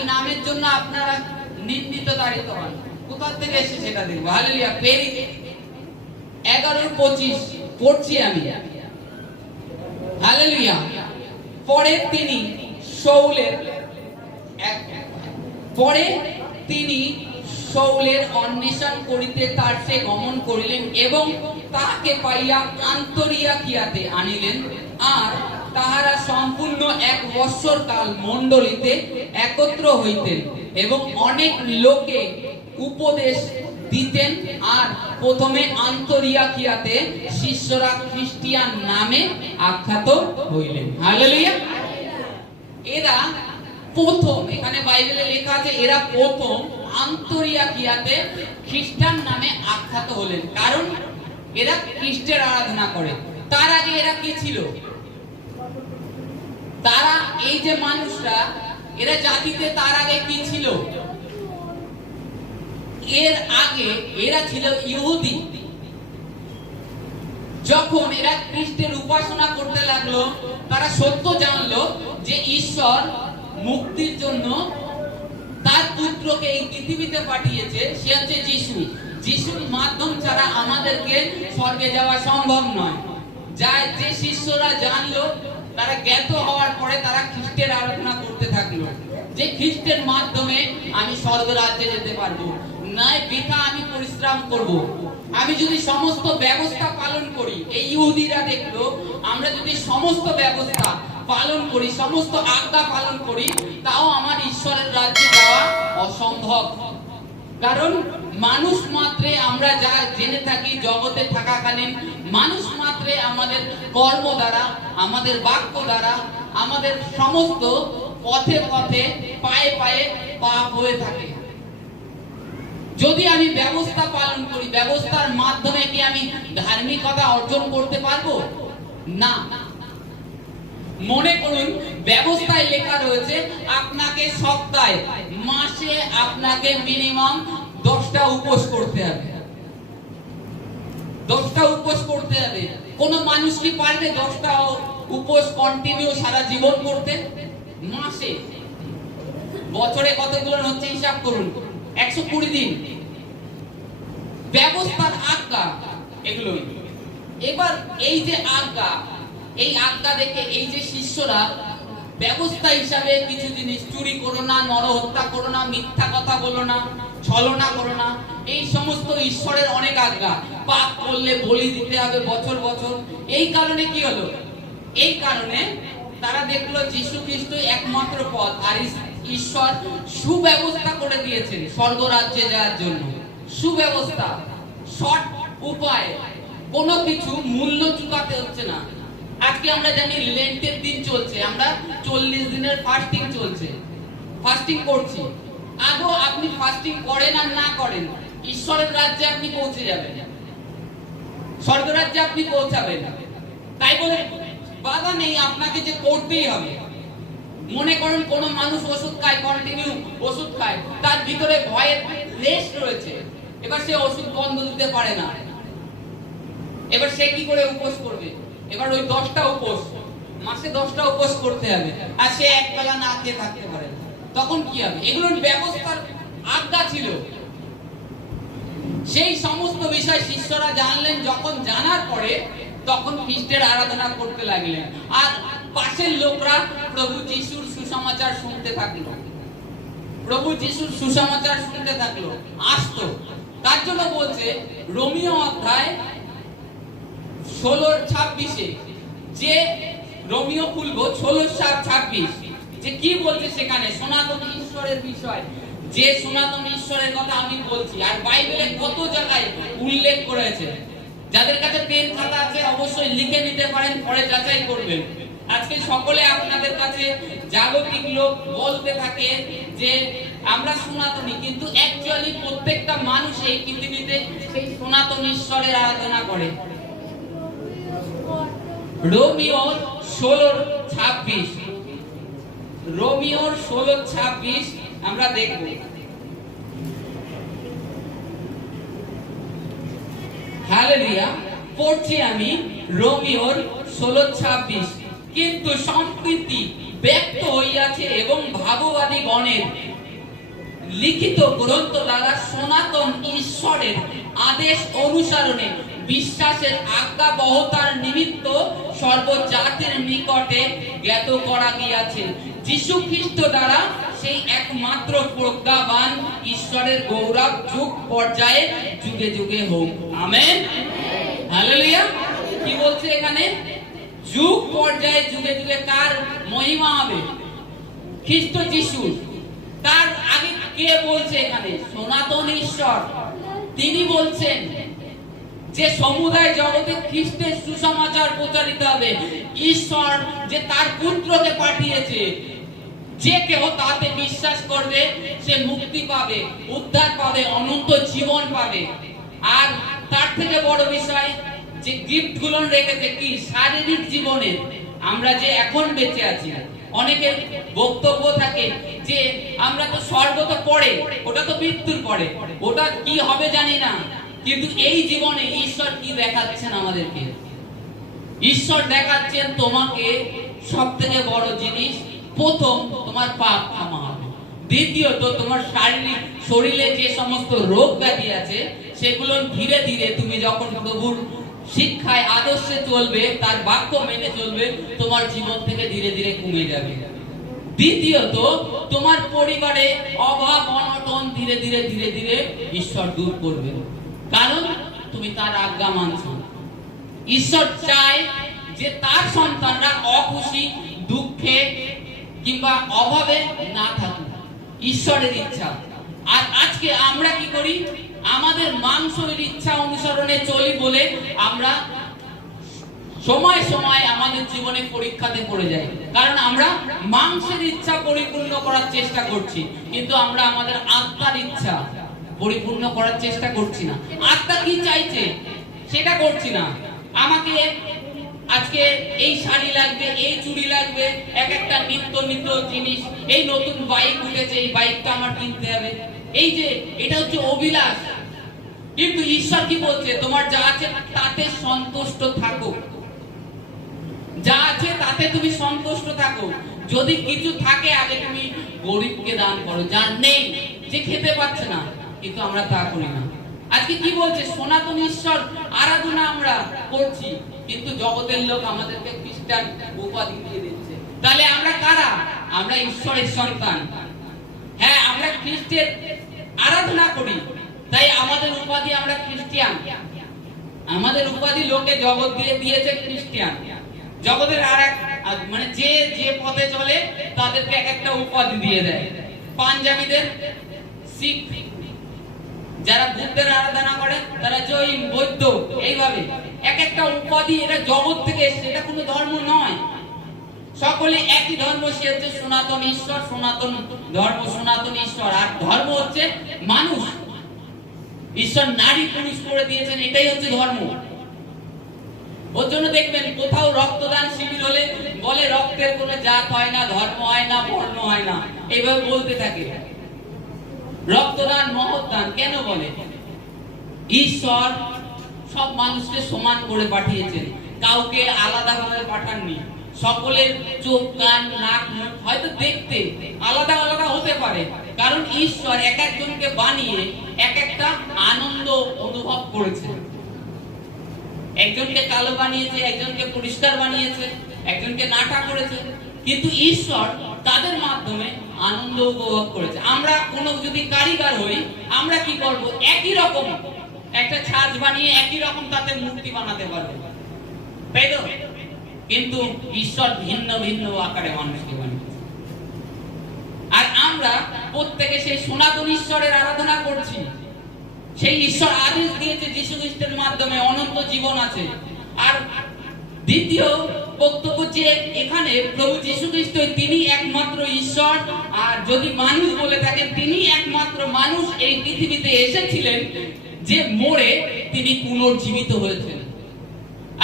এই নামের জন্য আপনারা নিন্দিত তাড়িত হন। কোথা থেকে এসে সেটা দেখবো। হালেলুয়া। প্রেরিত 11:25 পড়ছি আমি। হালেলুয়া। পরে তিনি শৌলের অন্বেষণ করিতে তার্সে গমন করিলেন এবং তাহাকে পাইয়া আন্তরিয়াকিয়াতে আনিলেন। আর তাহারা সম্পূর্ণ 1 বৎসর কাল মণ্ডলীতে একত্র হইতেন এবং অনেক লোকে উপদেশ দিতেন। আর প্রথমে আন্তরিয়াকিয়াতে শিষ্যরা খ্রিস্টিয়ান নামে আখ্যাত হইলেন। হালেলুয়া। এরা প্রথম, এখানে বাইবেলে লেখা আছে এরা প্রথম আন্তরিয়াকিয়াতে খ্রিস্টান নামে আখ্যাত হলেন, কারণ এরা খ্রিস্টের আরাধনা করে। তার আগে এরা কি ছিল? তারা এই যে মানুষরা, এরা জাতিতে তার আগে কি ছিল? এর আগে এরা ছিল ইহুদি। যখন এরা খ্রিস্টের উপাসনা করতে লাগলো, তারা সত্য জানলো যে ঈশ্বর মুক্তির জন্য তার পুত্রকে এই পৃথিবীতে পাঠিয়েছে, সে হচ্ছে যিশু। যিশুর মাধ্যম ছাড়া আমাদেরকে স্বর্গে যাওয়া সম্ভব নয়। যে শিষ্যরা জানলো, তারা জ্ঞাত হওয়ার পরে তারা খ্রিস্টের আরাধনা করতে থাকলো যে খ্রিস্টের মাধ্যমে আমি স্বর্গ রাজ্যে যেতে পারবো, নয় বৃথা আমি পরিশ্রম করব। আমি যদি সমস্ত ব্যবস্থা পালন করি, এই ইহুদিরা দেখলো আমরা যদি সমস্ত ব্যবস্থা পালন করি, সমস্ত আজ্ঞা পালন করি, তাও আমার ঈশ্বরের রাজ্যে যাওয়া অসম্ভব। কারণ মানুষ মাত্রে আমরা যা জেনে থাকি জগতে থাকাকালীন, মানুষ মাত্রে আমাদের কর্ম দ্বারা, আমাদের বাক্য দ্বারা, আমাদের সমস্ত পথে পথে পায়ে পায়ে পাপ হয়ে থাকে। যদি আমি ব্যবস্থা পালন করি, ব্যবস্থার মাধ্যমে কি আমি ধার্মিকতা অর্জন করতে পারবো? না। মনে করুন ব্যবস্থায় লেখা রয়েছে আপনাকে সপ্তাহে, মাসে আপনাকে মিনিমাম 10টা উপোস করতে হবে। 10টা উপোস করতে হবে। কোন মানুষ কি পারবে 10টা উপোস কন্টিনিউ সারা জীবন করতে? মাসে, বছরে কতগুলো হচ্ছে হিসাব করুন, 120 দিন। ব্যবস্থার আজ্ঞা এগুলো। এবার এই যে আজ্ঞা, এই আজ্ঞা দেখে এই যে শিষ্যরা ব্যবস্থা হিসাবে কিছু জিনিস, চুরি করো না, নরহত্যা করো না, মিথ্যা কথা বলো না, ছলনা করো না, এই সমস্ত ঈশ্বরের অনেক আজ্ঞা। পাপ করলে বলি দিতে হবে বছর বছর। এই কারণে কি হলো? এই কারণে তারা দেখলো যীশু খ্রিস্ট একমাত্র পথ, আর ঈশ্বর সুব্যবস্থা করে দিয়েছেন স্বর্গ রাজ্যে যাওয়ার জন্য। সুব্যবস্থা, শর্ট উপায়, কোনো কিছু মূল্য চুকাতে হচ্ছে না। আজকে আমরা জানি লেন্টের দিন চলছে, আমরা 40 দিনের ফাস্টিং চলছে, ফাস্টিং করছি। আগেও আপনি ফাস্টিং করেন আর না করেন, ঈশ্বরের রাজ্যে আপনি পৌঁছে যাবেন, স্বর্গ রাজ্যে আপনি পৌঁছাবেন। তাই বলে বাধা নেই, আপনাকে যে করতেই হবে। মনে করেন কোন মানুষ ওষুধ খায়, কন্টিনিউ ওষুধ খায়, তার ভিতরে ভয়ের লেশ রয়েছে, এবার সে ওষুধ বন্ধ দিতে পারে না। এবার সে কি করে উপোস করবে? এবার ওই 10টা উপোস, মাসে 10টা উপোস করতে হবে, আর সে এক বেলা না খেয়ে থাকতে পারে, তখন কি হবে? এগুলোর ব্যবস্থার আজ্ঞা ছিল। সেই সমস্ত বিষয় শিষ্যরা জানলেন। যখন জানার পরে তখন খ্রিস্টের আরাধনা করতে লাগলেন, আর পাশের লোকরা প্রভু যিশুর সুসমাচার শুনতে থাকলো, প্রভু যিশুর সুসমাচার শুনতে থাকলো, আসতো। তার জন্য বলছে রোমীয় অধ্যায় 16:26, যে রোমীয় খুলবো 16:26, যে কি বলছে সেখানে সনাতন ঈশ্বরের বিষয়, যে সনাতন ঈশ্বরের কথা আমি বলছি। আর বাইবেলে কত জায়গায় উল্লেখ করেছে। যাদের কাছে পেন খাতা আছে অবশ্যই লিখে নিতে পারেন, পরে যাচাই করবেন। আজকে সকলে আপনাদের কাছে জাগতিক লোক বলতে থাকে যে আমরা সনাতনী, কিন্তু অ্যাকচুয়ালি প্রত্যেকটা মানুষ এই পৃথিবীতে সেই সনাতন ঈশ্বরের আরাধনা করে। রোমীয় 16:26, রোমীয় 16:26 আমরা দেখব। হালেলুয়া। পড়ছি আমি রোমীয় 16:26। কিন্তু সম্প্রতি ব্যক্ত হইয়াছে এবং ভাববাদী গণের লিখিত গ্রন্থ দ্বারা সনাতন ঈশ্বরের আদেশ অনুসরণে বিশ্বাসের আজ্ঞাবহতার নিমিত্ত সর্বজাতির নিকটে জ্ঞাত করা গিয়াছে। যীশু খ্রিস্ট দ্বারা সেই একমাত্র প্রজ্ঞাবান ঈশ্বরের গৌরব যুগ পর্যায়ে যুগে যুগে হোক। Amen, hallelujah. কি বলছে এখানে? যুগ পর্যায়ে যুগে যুগে কার মহিমা হবে? খ্রিস্ট যিশু। তার আগে কে বলছে এখানে? সনাতন ঈশ্বর। তিনি বলছেন যে সমুদায় জগতে খ্রিস্টের সুসমাচার প্রচারিত হবে। ঈশ্বর যে তার পুত্রকে পাঠিয়েছে, যে কেউ তাতে বিশ্বাস করবে সে মুক্তি পাবে, উদ্ধার পাবে, অনন্ত জীবন পাবে। আর তার থেকে বড় বিষয় যে গিফট গুলো রেখেছে কি? শারীরিক জীবনে আমরা যে এখন বেঁচে আছি, অনেকের বক্তব্য থাকে যে আমরা তো স্বর্গ তো পড়ে, ওটা তো মৃত্যুর পরে, ওটা কি হবে জানি না। কিন্তু এই জীবনে ঈশ্বর কি দেখাচ্ছেন আমাদেরকে? ঈশ্বর দেখাচ্ছেন তোমাকে সব থেকে বড় জিনিস, প্রথম তোমার পাপ ক্ষমা হবে, দ্বিতীয়ত তোমার শারীরিক শরীরে যে সমস্ত রোগ ব্যাধি আছে সেগুলো ধীরে ধীরে তুমি যখন প্রভুর শিক্ষায় আদর্শে চলবে, তার বাক্য মেনে চলবে, তোমার জীবন থেকে ধীরে ধীরে কমে যাবে। দ্বিতীয়ত তোমার পরিবারে অভাব অনটন ধীরে ধীরে ধীরে ধীরে ঈশ্বর দূর করবে, কারণ তুমি তার আজ্ঞা মানছো। ঈশ্বর চায় যে তার সন্তানরা অখুশি, দুঃখে কিংবা অভাবে না থাকুক, ঈশ্বরের ইচ্ছা। আর আজকে আমরা কি করি? আমাদের মাংসের ইচ্ছা অনুসরণে চলি বলে আমরা সময় সময় আমাদের জীবনে পরীক্ষাতে পড়ে যাই, কারণ আমরা মাংসের ইচ্ছা পরিপূর্ণ করার চেষ্টা করছি, কিন্তু আমরা আমাদের আত্মার ইচ্ছা পরিপূর্ণ করার চেষ্টা করছি না। আত্মা কি চাইছে সেটা করছি না। আমাকে আজকে এই শাড়ি লাগবে, এই চুড়ি লাগবে, এক একটা নিত্য নিত্য জিনিস, এই নতুন বাইক উঠেছে, এই বাইকটা আমার কিনতে হবে, এই যে এটা হচ্ছে অভিলাষ। কিন্তু ঈশ্বর কি বলছে? তোমার যা আছে তাতে সন্তুষ্ট থাকো, যা আছে তাতে তুমি সন্তুষ্ট থাকো। যদি কিছু থাকে আগে তুমি গরিবকে দান করো, যার নেই, যে খেতে পাচ্ছে না, কিন্তু আমরা তা করি না। আজকে কি বলছে? সনাতন ঈশ্বর আরাধনা আমরা করছি, কিন্তু জগতের লোক আমাদেরকে খ্রিস্টান উপাধি দিয়ে দিচ্ছে। তাহলে আমরা কারা? আমরা ঈশ্বরের সন্তান। হ্যাঁ, আমরা খ্রিস্টের আরাধনা করি, তাই আমাদের উপাধি আমরা খ্রিস্টান। আমাদের উপাধি লোকে জগৎ দিয়ে দিয়েছে খ্রিস্টান। জগতের আর এক মানে যে যে পথে চলে তাদেরকে এক একটা উপাধি দিয়ে দেয়। পাঞ্জাবিদের শিখ, যারা বুদ্ধের আরাধনা করে তারা জৈন, বৌদ্ধ, এইভাবে এক একটা উপাধি। এটা জগৎ থেকে এসেছে, এটা কোনো ধর্ম নয়। সকলে একই ধর্ম, সে হচ্ছে সনাতন ঈশ্বর, সনাতন ধর্ম, সনাতন ঈশ্বর। আর ধর্ম হচ্ছে মানুষ। ঈশ্বর নারী পুরুষ করে দিয়েছেন, এটাই হচ্ছে ধর্ম। ওর জন্য দেখবেন কোথাও রক্তদান শিবির হলে বলে রক্তের কোনো জাত হয় না, ধর্ম হয় না, বর্ণ হয় না, এইভাবে বলতে থাকে। রক্তদান মহৎদান কেন বলে? ঈশ্বর সব মানুষকে সমান করে পাঠিয়েছেন, কাউকে আলাদাভাবে পাঠাননি। সকলের চোখ, কান, নাক, মুখ হয়তো দেখতে আলাদা আলাদা হতে পারে, কারণ ঈশ্বর এক একজনকে বানিয়ে এক একটা আনন্দ অনুভব করেছে। একজনকে কালো বানিয়েছে, একজনকে পরিষ্কার বানিয়েছে, একজনকে নাটা করেছে, কিন্তু ঈশ্বর তাদের মাধ্যমে আনন্দ উপভোগ করেছে। আমরা কোনো যদি কারিগর হই, আমরা কি করব? একই রকম একটা ছাঁচ বানিয়ে একই রকম তাতে মূর্তি বানাতে পারবো, তাই তো? কিন্তু ঈশ্বর ভিন্ন ভিন্ন আকারে মানুষকে বানিয়েছে। আর আমরা প্রত্যেকে সেই সনাতন ঈশ্বরের আরাধনা করছি। সেই ঈশ্বর আদেশ দিয়েছে যীশু খ্রিস্টের মাধ্যমে অনন্ত জীবন আছে। আর দ্বিতীয় বক্তব্য যে এখানে প্রভু যীশু খ্রিস্ট তিনি একমাত্র ঈশ্বর, আর যদি মানুষ বলে থাকেন তিনি একমাত্র মানুষ এই পৃথিবীতে এসেছিলেন যে মরে তিনি পুনর্জীবিত হয়েছেন।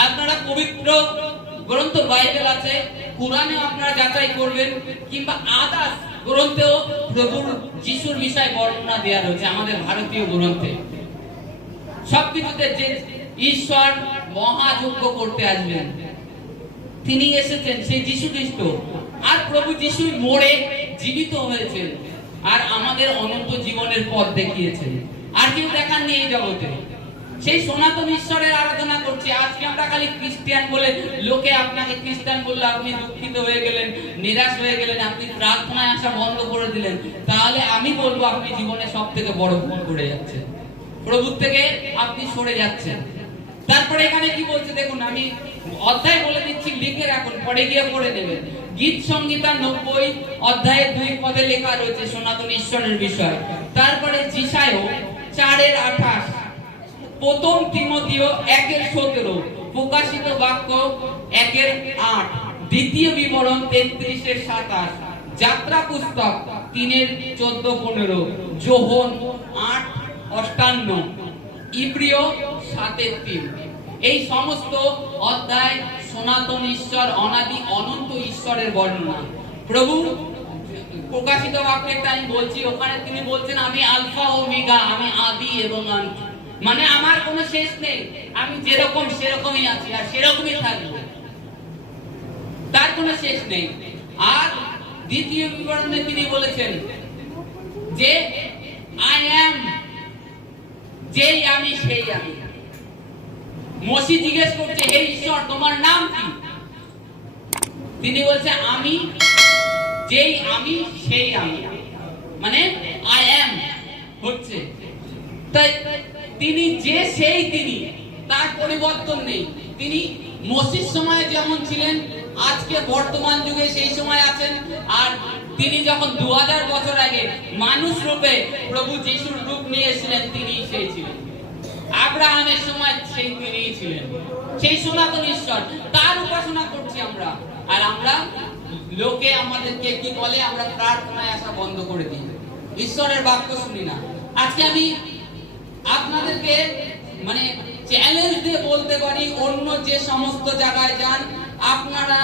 আপনারা পবিত্র গ্রন্থ বাইবেল আছে, কুরআনেও আপনারা যাচাই করবেন, কিংবা আদার্স গ্রন্থেও প্রভুর যিশুর বিষয়ে বর্ণনা দেওয়া রয়েছে। আমাদের ভারতীয় গ্রন্থে সবকিছুতে যে ঈশ্বর মহাযজ্ঞ করতে আসবেন, তিনি এসেছেন সেই যীশু খ্রিস্ট। আর প্রভু যিশু মরে জীবিত হয়েছেন আর আমাদের অনন্ত জীবনের পথ দেখিয়েছেন। আর কেউ দেখাননি এই জগতে। সেই সনাতন ঈশ্বরের আরাধনা করছি। আজকে আমরা খালি খ্রিস্টান বলে, লোকে আপনাকে খ্রিস্টান বললে আপনি দুঃখিত হয়ে গেলেন, নিরাশ হয়ে গেলেন, আপনি প্রার্থনায় আসা বন্ধ করে দিলেন, তাহলে আমি বলবো আপনি জীবনে সব থেকে বড় ভুল করে যাচ্ছেন, প্রভুর থেকে আপনি সরে যাচ্ছেন। তারপরে এখানে কি বলছে দেখুন, আমি অধ্যায় বলে দিচ্ছি, লিখে রাখুন, পরে গিয়ে পড়ে নেবেন। গীত সংহিতা 90 অধ্যায়ে 2 পদে লেখা রয়েছে সনাতন ঈশ্বরের বিষয়। তারপরে যিশায় 4:28, প্রথম তিমথিও 1:17, প্রকাশিত বাক্য 1:8, দ্বিতীয় বিবরণ 33:27, যাত্রা পুস্তক 3:14-15, যোহন 8:58, ইব্রিয় 7:3। এই সমস্ত অধ্যায় সনাতন ঈশ্বর, অনাদি অনন্ত ঈশ্বরের বর্ণনা। প্রভু প্রকাশিত বাক্যটা আমি বলছি, ওখানে তিনি বলছেন আমি আলফা ওমেগা, আমি আদি এবং অন্ত, মানে আমার কোনো শেষ নেই, আমি যেরকম সেরকমই আছি আর সেরকমই থাকবো, তার কোনো শেষ নেই। আর দ্বিতীয় বিবরণে তিনি বলেছেন যে আই অ্যাম, যেই আমি সেই আমি। মসি জিজ্ঞেস করছে, হে ঈশ্বর তোমার নাম কি? তিনি বলছে আমি, যেই আমি সেই আমি, মানে আই অ্যাম হচ্ছে। তাই তিনি যে সেই, তিনি, তার পরিবর্তন নেই। তিনি মসির সময়ে যেমন ছিলেন, আজকে বর্তমান যুগে সেই সময় আছেন। আর তিনি যখন 2000 বছর আগে মানুষ রূপে প্রভু যিশুর রূপ নিয়ে এসেছিলেন, তিনি সেই ছিলেন। আব্রাহামের সময় সেই তিনিই ছিলেন, সেই সনাতন ঈশ্বর, তার উপাসনা করছি আমরা। আর আমরা, লোকে আমাদেরকে কি বলে, আমরা প্রার্থনায় আসা বন্ধ করে দিই, ঈশ্বরের বাক্য শুনি না। আজকে আমি আপনাদেরকে মানে চ্যালেঞ্জ দিয়ে বলতে পারি, অন্য যে সমস্ত জায়গায় যান, আপনারা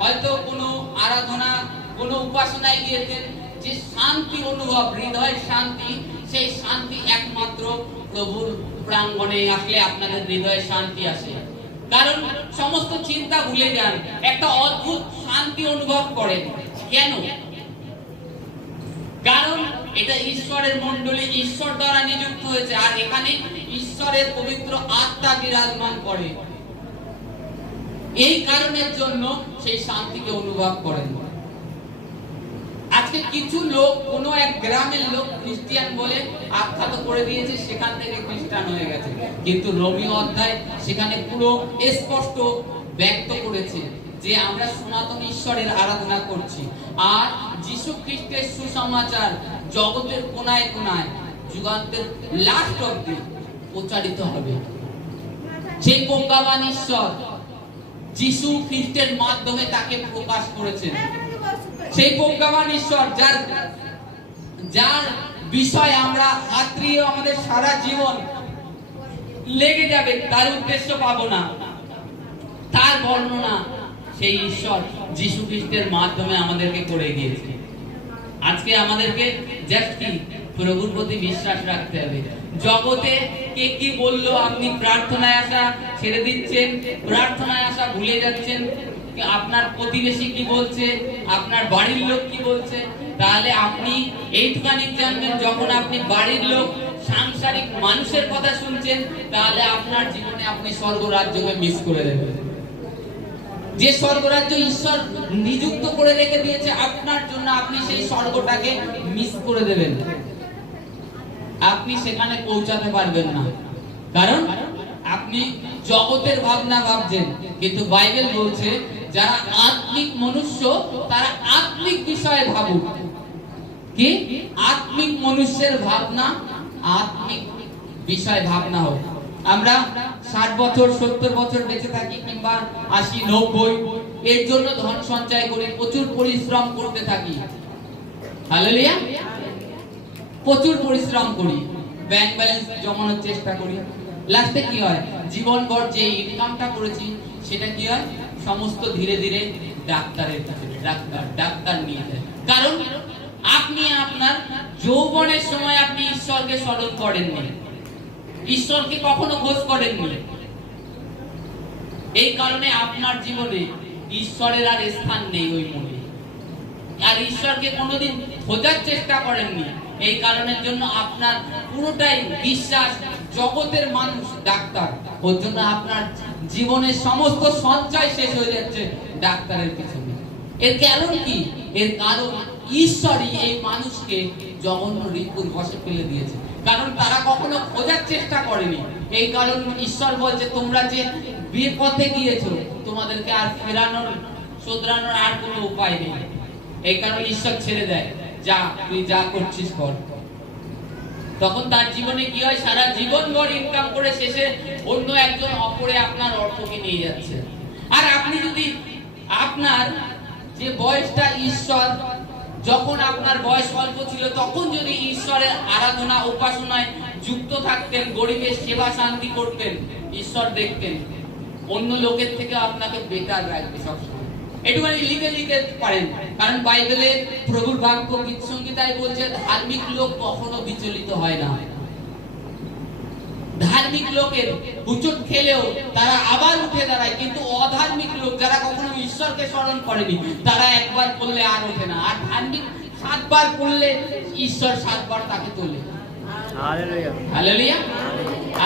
হয়তো কোনো আরাধনা, কোনো উপাসনায় গিয়েছেন, যে শান্তি অনুভব, হৃদয়ের শান্তি, সেই শান্তি একমাত্র প্রভুর প্রাঙ্গণে আসলে আপনাদের হৃদয়ে শান্তি আসে। কারণ সমস্ত চিন্তা ভুলে যান, একটা অদ্ভুত শান্তি অনুভব করেন। কেন? কারণ এটা ঈশ্বরের মণ্ডলী, ঈশ্বর দ্বারা নিযুক্ত হয়েছে, আর এখানে ঈশ্বরের পবিত্র আত্মা বিরাজমান করে। এই কারণের জন্য সেই শান্তিকে অনুভব করেন। আজকে কিছু লোক, কোন এক গ্রামের লোক খ্রিস্টান বলে আখ্যাত করে দিয়েছে, সেখান থেকে খ্রিস্টান হয়ে গেছে। কিন্তু রোমীয় অধ্যায় সেখানে পুরো স্পষ্ট ব্যক্ত করেছে যে আমরা সনাতন ঈশ্বরের আরাধনা করছি, আর যীশু খ্রিস্টের সুসমাচার জগতের কোনায় কোনায় যুগান্তের লাস্ট অবধি প্রচারিত হবে। সেই প্রজ্ঞাবান ঈশ্বর যীশু খ্রিস্টের মাধ্যমে তাকে প্রকাশ করেছেন। সেই প্রজ্ঞাবান ঈশ্বর যার বিষয় আমরা আত্মীয় আমাদের সারা জীবন লেগে যাবে, তার উদ্দেশ্য পাবো না, তার বর্ণনা সেই ঈশ্বর যীশু খ্রিস্টের মাধ্যমে আমাদেরকে করে দিয়েছে। আজকে আমাদেরকে জাস্ট কি প্রভুর প্রতি বিশ্বাস রাখতে হবে। জগতে কে কি বললো, আপনি প্রার্থনায় আসা ছেড়ে দিচ্ছেন, প্রার্থনায় আসা ভুলে যাচ্ছেন, আপনার প্রতিবেশী কি বলছে, আপনার বাড়ির লোক কি বলছে, তাহলে আপনি এইটুখানি জানবেন, যখন আপনি বাড়ির লোক, সাংসারিক মানুষের কথা শুনছেন, তাহলে আপনার জীবনে আপনি স্বর্গরাজ্যকে মিস করে দেবেন। যে স্বর্গরাজ্য ঈশ্বর নিযুক্ত করে রেখে দিয়েছে আপনার জন্য, আপনি সেই স্বর্গটাকে মিস করে দেবেন, আপনি সেখানে পৌঁছাতে পারবেন না। কারণ আপনি জগতের ভাবনা ভাবছেন, কিন্তু বাইবেল বলছে যারা আত্মিক মনুষ্য তারা আত্মিক বিষয়ে ভাবুক। কি? আত্মিক মনুষ্যের ভাবনা, আত্মিক বিষয় ভাবনা হোক। আমরা 60 বছর 70 বছর বেঁচে থাকি, কিংবা 80 90, এর জন্য ধন সঞ্চয় করি, প্রচুর পরিশ্রম করতে থাকি, হালেলুয়া, প্রচুর পরিশ্রম করি, ব্যাংক ব্যালেন্স জমানোর চেষ্টা করি। লাস্টে কি হয়? জীবনভর যে ইনকামটা করেছি সেটা কি হয়? সমস্ত ধীরে ধীরে ডাক্তারের কাছে, ডাক্তার নিয়ে যায়। কারণ আপনি আপনার যৌবনের সময় আপনি ঈশ্বরকে স্মরণ করেননি, ঈশ্বরকে কখনো খোঁজ করেননি। এই কারণে আপনার জীবনে ঈশ্বরের আর স্থান নেই ওই মনে। আর ঈশ্বরকে কোনোদিন খোঁজার চেষ্টা করেননি, এই কারণের জন্য আপনার পুরোটাই বিশ্বাস জগতের মানুষ ডাক্তার, ওর জন্য আপনার জীবনের সমস্ত সঞ্চয় শেষ হয়ে যাচ্ছে ডাক্তারের পিছনে। এর কারণ কি? এর কারণ ঈশ্বরই এই মানুষকে জঘন্য রিপুর বশে ফেলে দিয়েছে, কারণ তারা কখনো খোঁজার চেষ্টা করেনি। এই কারণ ঈশ্বর বলছে তোমরা যে বিপথে গিয়েছো, তোমাদেরকে আর ফেরানোর শোধরানোর আর কোনো উপায় নেই। এই কারণে ঈশ্বর ছেড়ে দেয়, যা তুই যা করছিস কর। তখন তার জীবনে কি হয়? সারা জীবন ভর ইনকাম করে শেষে অন্য একজন অপরে আপনার অর্থকে নিয়ে যাচ্ছে। আর আপনি যদি আপনার যে বয়সটা ঈশ্বর, যখন আপনার বয়স অল্প ছিল তখন যদি ঈশ্বরের আরাধনা উপাসনায় যুক্ত থাকতেন, গরিবের সেবা শান্তি করতেন, ঈশ্বর দেখতেন অন্য লোকের থেকে আপনাকে বেটার রাখবে সবসময়। একটুখানি লিখে লিখে পারেন, কারণ বাইবেলে প্রভুর বাক্য গীত সংগীতায় বলছে ধার্মিক লোক কখনো বিচলিত হয় না। ধার্মিক লোকের হুচট খেলেও তারা আবার উঠে দাঁড়ায়, কিন্তু অধার্মিক লোক যারা কখনো ঈশ্বরকে স্মরণ করেনি তারা একবার করলে আর ওঠে না। আর ধার্মিক 7 বার করলে ঈশ্বর 7 বার তাকে তোলে। Hallelujah, hallelujah.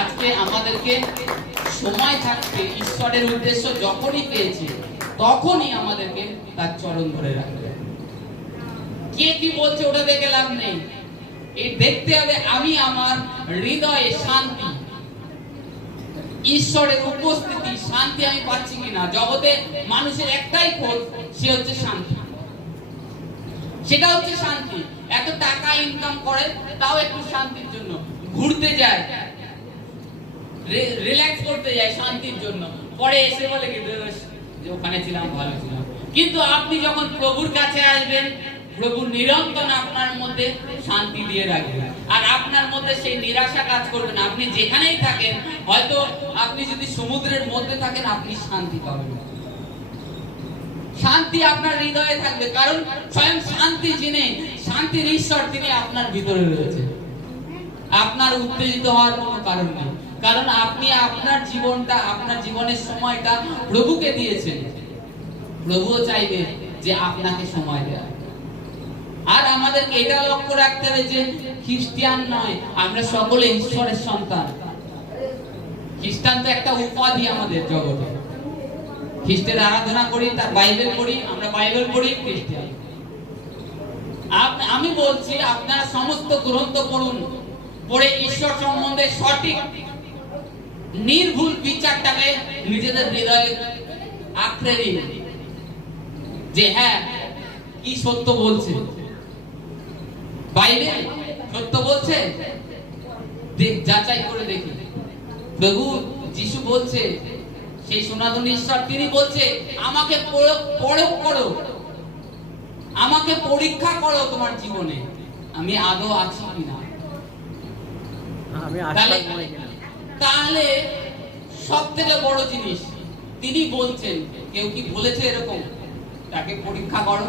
আজকে আমাদেরকে সময় থাকতে ঈশ্বরের উদ্দেশ্য যখনই পেয়েছে তখনই আমাদেরকে তার চরণ ধরে রাখবে। কে কি বলছে ওটা দেখে লাভ নেই, এই দেখতে হবে আমি আমার হৃদয়ে শান্তি, ঈশ্বরের উপস্থিতি, শান্তি আমি পাচ্ছি কিনা। জগতে মানুষের একটাই খোঁজ, সে হচ্ছে শান্তি। সেটা হচ্ছে শান্তি। এত টাকা ইনকাম করে তাও একটু শান্তির জন্য ঘুরতে যায়, রিল্যাক্স করতে যায় শান্তির জন্য, পরে এসে বলে কি যে ওখানে ছিলাম ভালো ছিলাম। কিন্তু আপনি যখন প্রভুর কাছে আসবেন, প্রভু নিরন্তর আপনার মধ্যে শান্তি দিয়ে রাখবে, আর আপনার মধ্যে সেই নিরাশা কাজ করবে না। আপনি যেখানেই থাকেন, হয়তো আপনি যদি সমুদ্রের মধ্যে থাকেন, আপনি শান্তি পাবেন। শান্তি আপনার হৃদয়ে থাকবে, কারণ স্বয়ং শান্তি যিনি, শান্তির ঈশ্বর, তিনি আপনার ভিতরে রয়েছে। আপনার উত্তেজিত হওয়ার কোনো কারণ নেই, কারণ আপনি আপনার জীবনটা, আপনার জীবনের সময়টা প্রভুকে দিয়েছেন। প্রভুও চাইবে যে আপনাকে সময় দেয়া। আর আমাদেরকে এটা লক্ষ্য রাখতে হবে যে খ্রিস্টান নয়, আমরা সকলে ঈশ্বরের সন্তান। খ্রিস্টান তো একটা উপাধি আমাদের জগতে। খ্রিস্টের আরাধনা করি, তার বাইবেল পড়ি, আমরা বাইবেল পড়ি, খ্রিস্টান। আমি বলছি আপনারা সমস্ত গ্রন্থ পড়ুন, পড়ে ঈশ্বর সম্বন্ধে সঠিক নির্ভুল বিচারটাকে নিজেদের হৃদয়ে আঁকড়ে নিন, যে হ্যাঁ কি সত্য বলছে বাইবেল, সত্য বলছে, যাচাই করে দেখি। প্রভু যিশু বলছে, সেই সনাতন ঈশ্বর, তিনি বলছে আমাকে পরখ করো, আমাকে পরীক্ষা করো তোমার জীবনে, আমি আদৌ আছি কিনা। তাহলে সব থেকে বড় জিনিস তিনি বলছেন, কেউ কি বলেছে এরকম তাকে পরীক্ষা করো?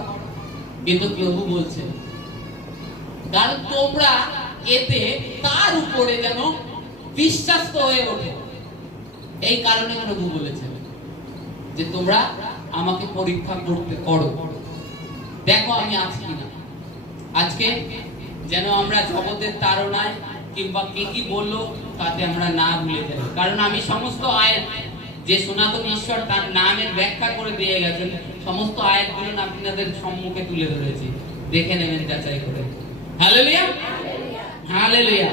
কিন্তু প্রভু বলছেন, কারণ তোমরা এতে তার উপরে যেন বিশ্বাস্ত হয়ে ওঠো। এই কারণে প্রভু বলেছেন যে তোমরা আমাকে পরীক্ষা করতে করো, দেখো আমি আছি কিনা। আজকে যেন আমরা জগতের তাড়নায় কিংবা কে কি বললো তাতে আমরা না ভুলে যাই, কারণ আমি সমস্ত আয়াত যে সনাতন ঈশ্বর তার নামের ব্যাখ্যা করে দিয়ে গেছেন, সমস্ত আয়াতগুলো আপনাদের সম্মুখে তুলে ধরেছি, দেখে নেবেন যাচাই করে। Hallelujah, hallelujah.